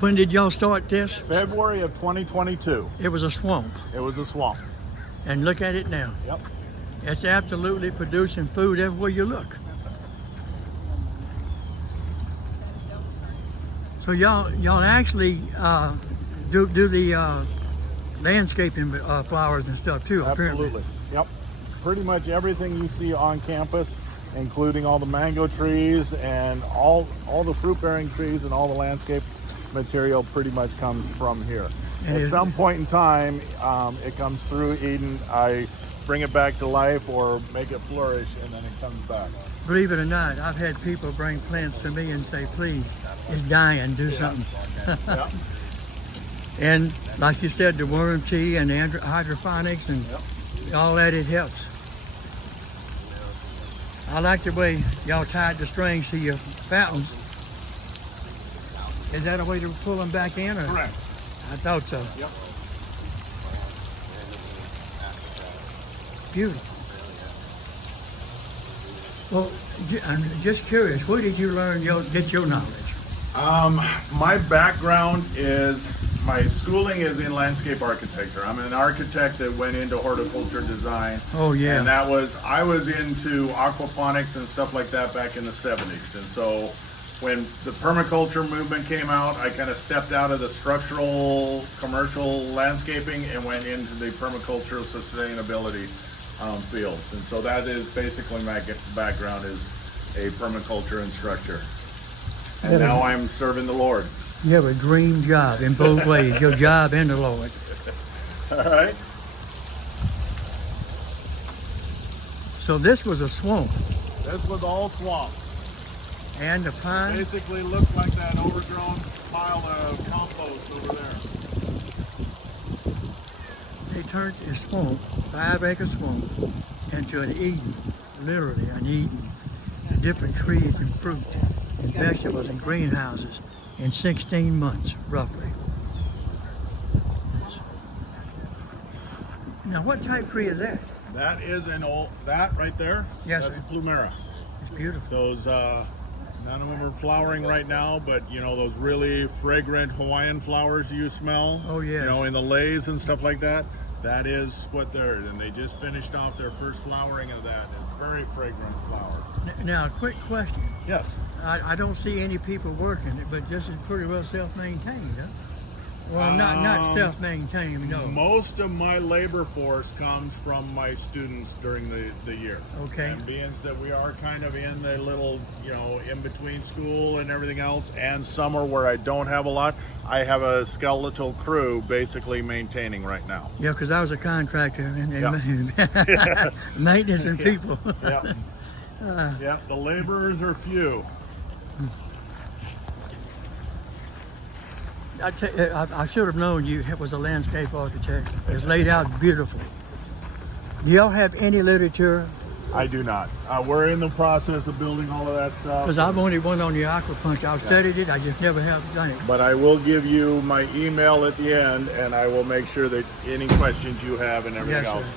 When did y'all start this? February of 2022. It was a swamp. It was a swamp. And look at it now. Yep. It's absolutely producing food everywhere you look. So y'all actually do the landscaping flowers and stuff too, apparently. Absolutely. Yep. Pretty much everything you see on campus, including all the mango trees and all the fruit-bearing trees and all the landscape material pretty much comes from here. And At some point in time, it comes through Eden. I bring it back to life or make it flourish, and then it comes back. Believe it or not, I've had people bring plants to me and say, please, it's dying, do something. Yep. And like you said, the worm tea and the hydroponics and all that, it helps. I like the way y'all tied the strings to your fountains. Is that a way to pull them back in? Or? Correct. I thought so. Yep. Beautiful. Well, I'm just curious, where did you get your knowledge? My background is, my schooling is in landscape architecture. I'm an architect that went into horticulture design. Oh yeah. And I was into aquaponics and stuff like that back in the 70s. And so when the permaculture movement came out, I kind of stepped out of the structural commercial landscaping and went into the permaculture sustainability fields. And so that is basically my background, is a permaculture instructor. And now I'm serving the Lord. You have a dream job in both ways, your job and the Lord. All right. So this was a swamp. This was all swamp. And the pine? Basically looked like that overgrown pile of compost over there. They turned a swamp, 5-acre swamp, into an Eden, literally an Eden. Different trees and fruit and vegetables and greenhouses in 16 months, roughly. Now, what type tree is that? That is that right there? Yes, that's sir. a plumera. It's beautiful. Those, none of them are flowering right now, but you know, those really fragrant Hawaiian flowers you smell. Oh, yes. You know, in the leis and stuff like that. That is what they're, and they just finished off their first flowering of that. It's very fragrant flower. Now, a quick question. Yes. I don't see any people working it, but this is pretty well self-maintained, huh? Well, not self-maintained, no. Most of my labor force comes from my students during the year. Okay. And being that we are kind of in the little, you know, in between school and everything else, and summer where I don't have a lot, I have a skeletal crew basically maintaining right now. Yeah, because I was a contractor and Yep. maintenance and people. Yeah. Yeah, the laborers are few. I should have known you was a landscape architect. It's laid out beautiful. Do y'all have any literature? I do not. We're in the process of building all of that stuff. Because I've only went on the aquapunch. I've studied it. I just never have done it. But I will give you my email at the end, and I will make sure that any questions you have and everything Yes, else, sir.